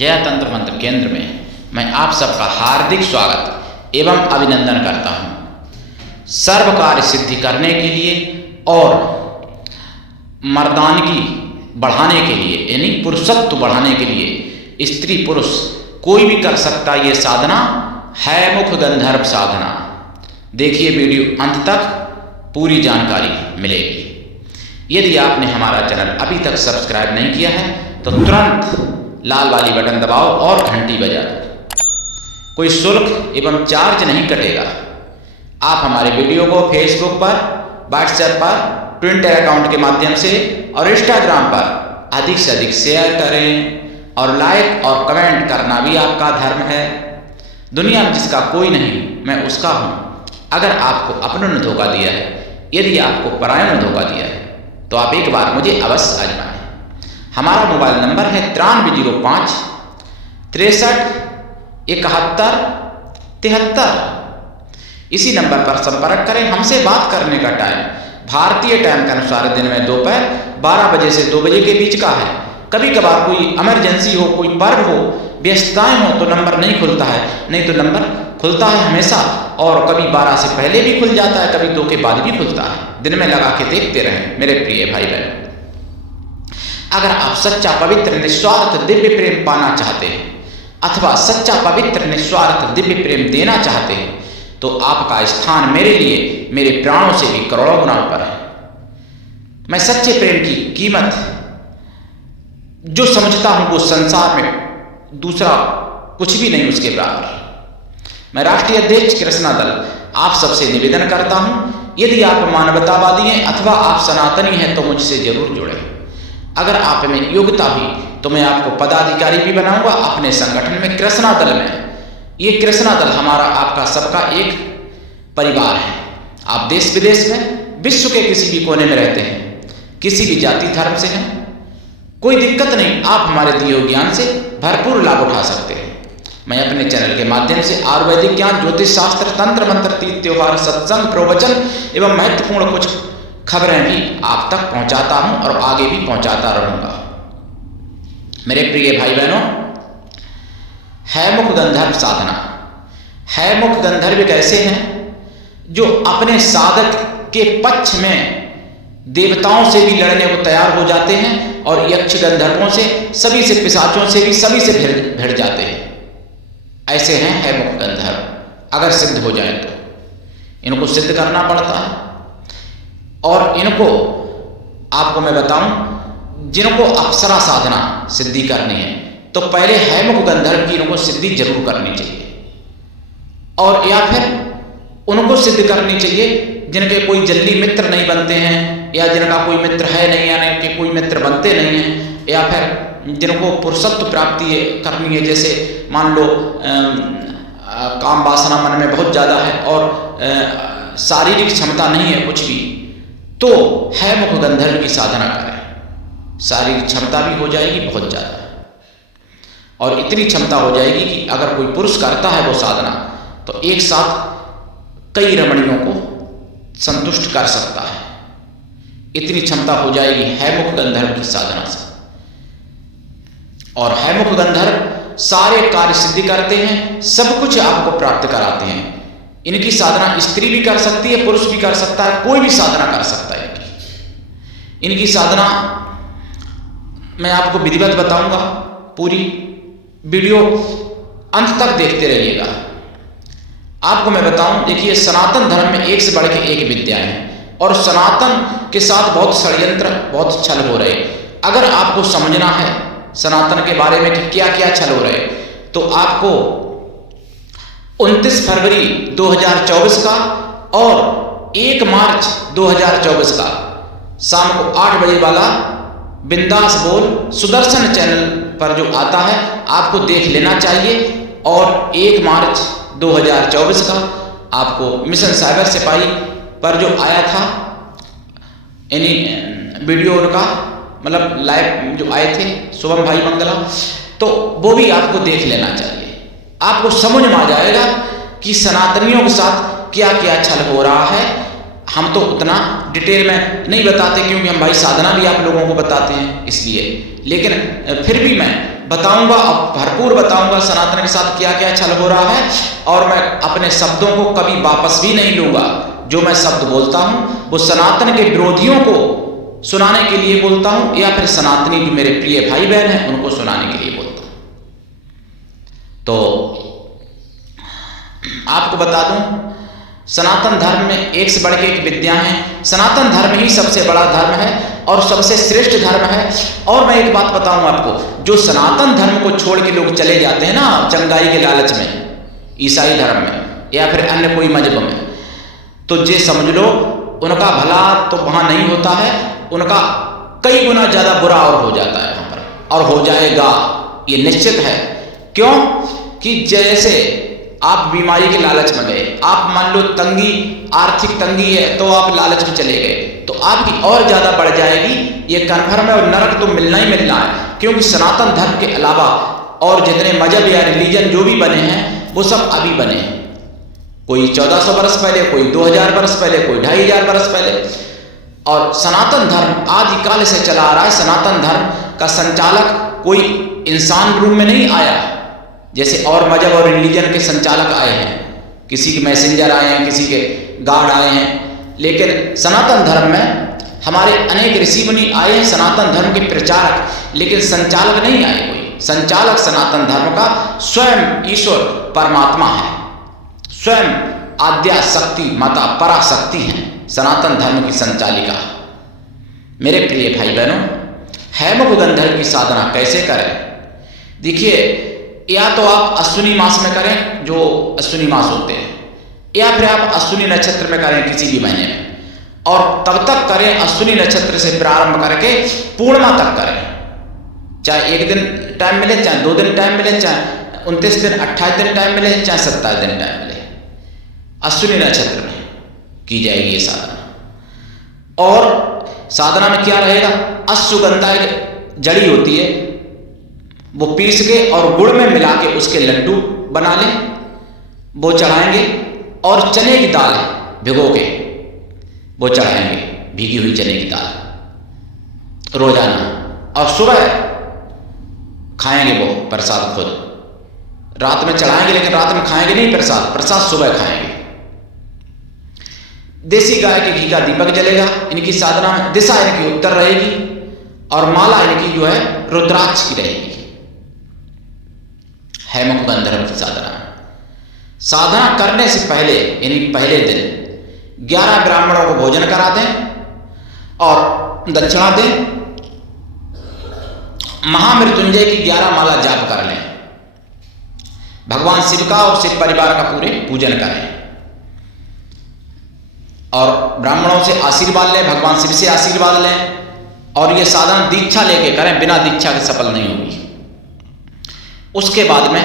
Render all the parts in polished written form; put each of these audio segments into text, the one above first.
जया तंत्र मंत्र केंद्र में मैं आप सबका हार्दिक स्वागत एवं अभिनंदन करता हूँ। सर्व कार्य सिद्धि करने के लिए और मर्दानगी बढ़ाने के लिए यानी पुरुषत्व बढ़ाने के लिए स्त्री पुरुष कोई भी कर सकता ये साधना है मुख गंधर्व साधना। देखिए वीडियो अंत तक पूरी जानकारी मिलेगी। यदि आपने हमारा चैनल अभी तक सब्सक्राइब नहीं किया है तो तुरंत लाल वाली बटन दबाओ और घंटी बजा दो। कोई शुल्क एवं चार्ज नहीं कटेगा। आप हमारे वीडियो को फेसबुक पर, व्हाट्सएप पर, ट्विटर अकाउंट के माध्यम से और इंस्टाग्राम पर अधिक से अधिक शेयर करें और लाइक और कमेंट करना भी आपका धर्म है। दुनिया में जिसका कोई नहीं मैं उसका हूँ। अगर आपको अपनों ने धोखा दिया है, यदि आपको परायों ने धोखा दिया है तो आप एक बार मुझे अवश्य आजमाएं। हमारा मोबाइल नंबर है 9305 63 71 73। इसी नंबर पर संपर्क करें। हमसे बात करने का टाइम भारतीय टाइम के अनुसार दिन में दोपहर 12 बजे से 2 बजे के बीच का है। कभी कभार कोई इमरजेंसी हो, कोई पर्व हो, व्यस्तताएं हो तो नंबर नहीं खुलता है, नहीं तो नंबर खुलता है हमेशा और कभी 12 से पहले भी खुल जाता है, कभी 2 के बाद भी खुलता है। दिन में लगा के देखते रहें मेरे प्रिय भाई बहनों। अगर आप सच्चा पवित्र निस्वार्थ दिव्य प्रेम पाना चाहते हैं अथवा सच्चा पवित्र निस्वार्थ दिव्य प्रेम देना चाहते हैं तो आपका स्थान मेरे लिए मेरे प्राणों से भी करोड़ों गुना ऊपर है। मैं सच्चे प्रेम की कीमत जो समझता हूं वो संसार में दूसरा कुछ भी नहीं उसके बराबर। मैं राष्ट्रीय अध्यक्ष कृष्णा दल आप सबसे निवेदन करता हूं, यदि आप मानवतावादी हैं अथवा आप सनातनी हैं तो मुझसे जरूर जुड़ें। अगर आप में योग्यता हुई तो मैं आपको पदाधिकारी भी बनाऊंगा अपने संगठन में, कृष्णा दल में। ये कृष्णा दल हमारा आपका सबका एक परिवार है। आप देश विदेश में विश्व के किसी भी कोने में रहते हैं, किसी भी जाति धर्म से हैं, कोई दिक्कत नहीं, आप हमारे दिए हुए ज्ञान से भरपूर लाभ उठा सकते हैं। मैं अपने चैनल के माध्यम से आयुर्वेदिक ज्ञान, ज्योतिष शास्त्र, तंत्र मंत्र, तीज त्योहार, सत्संग, प्रवचन एवं महत्वपूर्ण कुछ खबरें भी आप तक पहुंचाता हूं और आगे भी पहुंचाता रहूंगा। मेरे प्रिय भाई बहनों, है मुख गंधर्व साधना। है मुख गंधर्व कैसे हैं जो अपने साधक के पक्ष में देवताओं से भी लड़ने को तैयार हो जाते हैं और यक्ष गंधर्वों से, सभी से, पिशाचों से भी, सभी से भिड़ जाते हैं। ऐसे हैं है मुख गंधर्व। अगर सिद्ध हो जाए तो इनको सिद्ध करना पड़ता है और इनको आपको मैं बताऊं, जिनको अप्सरा साधना सिद्धि करनी है तो पहले है मुख गंधर्व की इनको सिद्धि जरूर करनी चाहिए और या फिर उनको सिद्ध करनी चाहिए जिनके कोई जल्दी मित्र नहीं बनते हैं या जिनका कोई मित्र है नहीं, यानी कि कोई मित्र बनते नहीं हैं, या फिर जिनको पुरुषत्व प्राप्ति करनी है, जैसे मान लो काम वासना मन में बहुत ज़्यादा है और शारीरिक क्षमता नहीं है कुछ भी, तो है मुख गंधर्व की साधना करें। शारीरिक क्षमता भी हो जाएगी बहुत ज़्यादा और इतनी क्षमता हो जाएगी कि अगर कोई पुरुष करता है वो साधना तो एक साथ कई रमणियों को संतुष्ट कर सकता है। इतनी क्षमता हो जाएगी है मुख गंधर्व की साधना से। और है मुख गंधर्व सारे कार्य सिद्धि करते हैं, सब कुछ आपको प्राप्त कराते हैं। इनकी साधना स्त्री भी कर सकती है, पुरुष भी कर सकता है, कोई भी साधना कर सकता है। इनकी साधना मैं आपको विधिवत बताऊंगा। पूरी वीडियो अंत तक देखते रहिएगा। आपको मैं बताऊं, देखिए सनातन धर्म में एक से बढ़ के एक विद्या है और सनातन के साथ बहुत षड्यंत्र, बहुत छल हो रहे। अगर आपको समझना है सनातन के बारे में कि क्या क्या छल हो रहे तो आपको 29 फरवरी 2024 का और 1 मार्च 2024 का शाम को 8 बजे वाला बिंदास बोल सुदर्शन चैनल पर जो आता है आपको देख लेना चाहिए। और 1 मार्च 2024 का आपको मिशन साइबर सिपाही पर जो आया था यानी वीडियो उनका मतलब लाइव जो आए थे शुभम भाई मंगला, तो वो भी आपको देख लेना चाहिए। आपको समझ में आ जाएगा कि सनातनियों के साथ क्या क्या छल हो रहा है। हम तो उतना डिटेल में नहीं बताते, क्योंकि हम भाई साधना भी आप लोगों को बताते हैं इसलिए, लेकिन फिर भी मैं बताऊंगा और भरपूर बताऊंगा सनातन के साथ क्या क्या छल हो रहा है। और मैं अपने शब्दों को कभी वापस भी नहीं लूंगा। जो मैं शब्द बोलता हूं वो सनातन के विरोधियों को सुनाने के लिए बोलता हूं, या फिर सनातनी जो मेरे प्रिय भाई बहन हैं उनको सुनाने के लिए बोलता हूं। तो आपको बता दूं, सनातन धर्म में एक से बढ़ के एक विद्या है। सनातन धर्म ही सबसे बड़ा धर्म है और सबसे श्रेष्ठ धर्म है। और मैं एक बात बताऊं आपको, जो सनातन धर्म को छोड़ के लोग चले जाते हैं ना चंगाई के लालच में, ईसाई धर्म में या फिर अन्य कोई मजहब में, तो ये समझ लो उनका भला तो वहां नहीं होता है, उनका कई गुना ज्यादा बुरा और हो जाता है वहां पर, और हो जाएगा, ये निश्चित है। क्यों कि जैसे आप बीमारी के लालच में गए, आप मान लो तंगी, आर्थिक तंगी है तो आप लालच में चले गए, तो आपकी और ज्यादा बढ़ जाएगी, ये कन्फर्म है। और नरक तो मिलना ही मिलना है, क्योंकि सनातन धर्म के अलावा और जितने मजहब या रिलीजन जो भी बने हैं वो सब अभी बने हैं। कोई 1400 वर्ष पहले, कोई 2000 वर्ष पहले, कोई 2500 वर्ष पहले। और सनातन धर्म आदिकाल से चला आ रहा है। सनातन धर्म का संचालक कोई इंसान रूप में नहीं आया, जैसे और मजहब और रिलीजन के संचालक आए हैं, किसी के मैसेंजर आए हैं, किसी के गार्ड आए हैं, लेकिन सनातन धर्म में हमारे अनेक ऋषि मुनि आए हैं, सनातन धर्म के प्रचारक, लेकिन संचालक नहीं आए कोई। संचालक सनातन धर्म का स्वयं ईश्वर परमात्मा है, स्वयं आद्या शक्ति माता पराशक्ति हैं सनातन धर्म की संचालिका। मेरे प्रिय भाई बहनों, हैमुख गंधर्व की साधना कैसे करें? देखिए, या तो आप अश्विनी मास में करें, जो अश्विनी मास होते हैं, या फिर आप अश्विनी नक्षत्र में करें किसी भी महीने में, और तब तक करें अश्विनी नक्षत्र से प्रारंभ करके पूर्णिमा तक करें। चाहे एक दिन टाइम मिले, चाहे 2 दिन टाइम मिले, चाहे 29 दिन 28 दिन टाइम मिले, चाहे 27 दिन टाइम मिले, अश्विनी नक्षत्र में की जाएगी ये साधना। और साधना में क्या रहेगा? अश्वगंधा एक जड़ी होती है, वो पीस के और गुड़ में मिला के उसके लड्डू बना लें, वो चढ़ाएंगे। और चने की दाल भिगो के वो चढ़ाएंगे, भीगी हुई चने की दाल रोजाना, और सुबह खाएंगे वो प्रसाद खुद। रात में चढ़ाएंगे लेकिन रात में खाएंगे नहीं प्रसाद, प्रसाद सुबह खाएंगे। देसी गाय के घी का दीपक जलेगा इनकी साधना में, दिशा इनकी उत्तर रहेगी, और माला इनकी जो है रुद्राक्ष की रहेगी। हैमुख गंधर्व की साधना। साधना करने से पहले यानी पहले दिन 11 ब्राह्मणों को भोजन करा दें और दक्षिणा दें। महामृत्युंजय की 11 माला जाप कर लें। भगवान शिव का और शिव परिवार का पूरे पूजन करें, और ब्राह्मणों से आशीर्वाद लें, भगवान शिव से आशीर्वाद लें। और ये साधना दीक्षा लेके करें, बिना दीक्षा के सफल नहीं होगी। उसके बाद में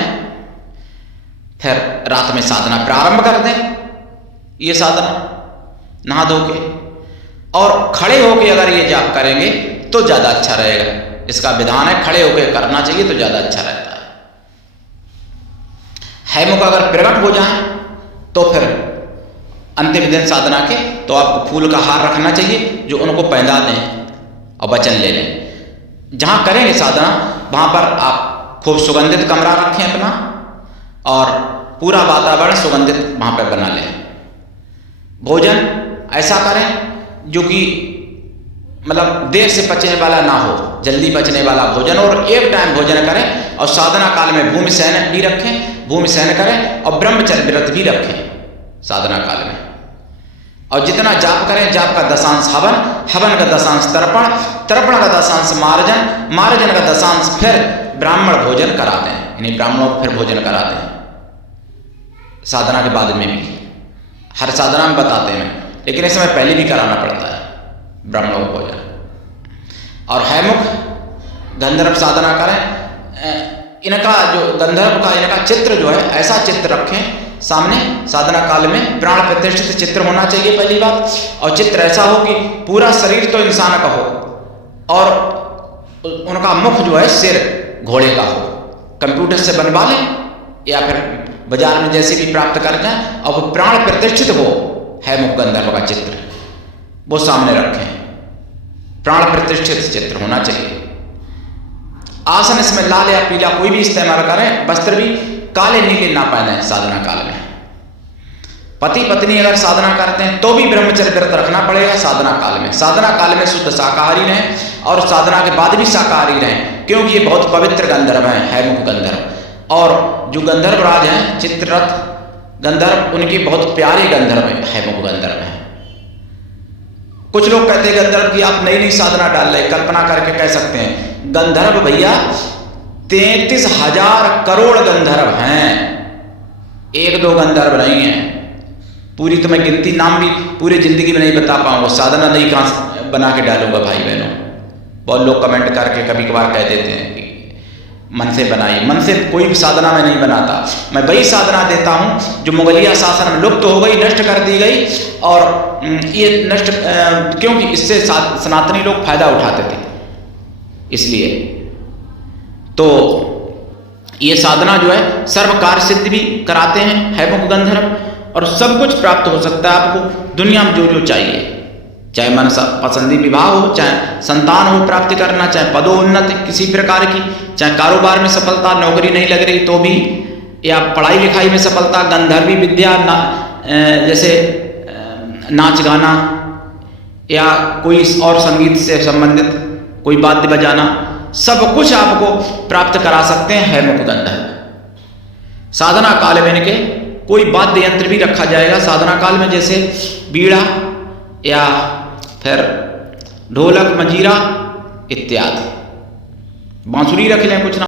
फिर रात में साधना प्रारंभ कर दें। ये साधना नहा धो के और खड़े होके अगर ये जाप करेंगे तो ज़्यादा अच्छा रहेगा। इसका विधान है खड़े होके करना चाहिए, तो ज़्यादा अच्छा रहता है। हैमुख अगर प्रकट हो जाए तो फिर अंतिम दिन साधना के तो आपको फूल का हार रखना चाहिए, जो उनको पहना दें और वचन ले लें। जहाँ करेंगे साधना वहाँ पर आप खूब सुगंधित कमरा रखें अपना, और पूरा वातावरण सुगंधित वहाँ पर बना लें। भोजन ऐसा करें जो कि मतलब देर से पचने वाला ना हो, जल्दी पचने वाला भोजन, और एक टाइम भोजन करें। और साधना काल में भूमि शयन भी रखें, भूमि शयन करें, और ब्रह्मचर्य व्रत भी रखें साधना काल में। और जितना जाप करें, जाप का दशांश हवन, हवन का दशांश तर्पण, तर्पण का दशांश मार्जन, मार्जन का दशांश फिर ब्राह्मण भोजन कराते हैं, यानी ब्राह्मणों को फिर भोजन कराते हैं साधना के बाद में भी। हर साधना में बताते हैं, लेकिन इस समय पहले भी कराना पड़ता है ब्राह्मणों को भोजन। और हैमुख गंधर्व साधना करें। इनका जो गंधर्व का इनका चित्र जो है, ऐसा चित्र रखें सामने साधना काल में, प्राण प्रतिष्ठित चित्र होना चाहिए पहली बात। और चित्र ऐसा हो कि पूरा शरीर तो इंसान का हो, और उनका मुख जो है सिर घोड़े का हो। कंप्यूटर से बनवा लें या फिर बाजार में जैसे भी प्राप्त कर जाएं, और वो प्राण प्रतिष्ठित हो हैमुख गंधर्व का चित्र। वो सामने रखें। प्राण प्रतिष्ठित चित्र होना चाहिए। आसन इसमें लाल या पीला कोई भी इस्तेमाल करें, वस्त्र भी काले नीले ना पहने साधना काल में। पति पत्नी अगर साधना करते हैं तो भी ब्रह्मचर्य व्रत रखना पड़ेगा साधना काल में। साधना काल में शुद्ध शाकाहारी रहें और साधना के बाद भी शाकाहारी रहें, क्योंकि ये बहुत पवित्र गंधर्व हैं, हैमुख गंधर्व। और जो गंधर्व राज हैं चित्ररथ गंधर्व, उनके बहुत प्यारे गंधर्व हैं, हैमुख गंधर्व हैं। कुछ लोग कहते हैं गंधर्व की आप नई नई साधना डाल रहे, कल्पना करके कह सकते हैं। गंधर्व भैया 33,000 करोड़ गंधर्व हैं, एक दो गंधर्व नहीं है। पूरी तो मैं गिनती नाम भी पूरी जिंदगी में नहीं बता पाऊंगा, साधना नहीं कहाँ बना के डालूंगा भाई बहनों। बहुत लोग कमेंट करके कभी कभार कह देते हैं कि मन से बनाइए। मन से कोई भी साधना में नहीं बनाता, मैं वही साधना देता हूँ जो मुगलिया शासन में लुप्त हो गई, नष्ट कर दी गई। और ये नष्ट क्योंकि इससे सनातनी लोग फायदा उठाते थे, इसलिए तो ये साधना जो है सर्व कार्य सिद्ध भी कराते हैं हैमुख गंधर्व, और सब कुछ प्राप्त हो सकता है आपको दुनिया में जो जो चाहिए, चाहे मन पसंदी विवाह हो, चाहे संतान हो प्राप्ति करना, चाहे पदोन्नति किसी प्रकार की, चाहे कारोबार में सफलता, नौकरी नहीं लग रही तो भी, या पढ़ाई लिखाई में सफलता, गंधर्वी विद्या जैसे नाच गाना या कोई और संगीत से संबंधित कोई वाद्य बजाना, सब कुछ आपको प्राप्त करा सकते हैं हैमुख गंधर्व। साधना काल में इनके कोई वाद्य यंत्र भी रखा जाएगा साधना काल में, जैसे बीड़ा या फिर ढोलक, मंजीरा इत्यादि। बांसुरी रख लें कुछ ना।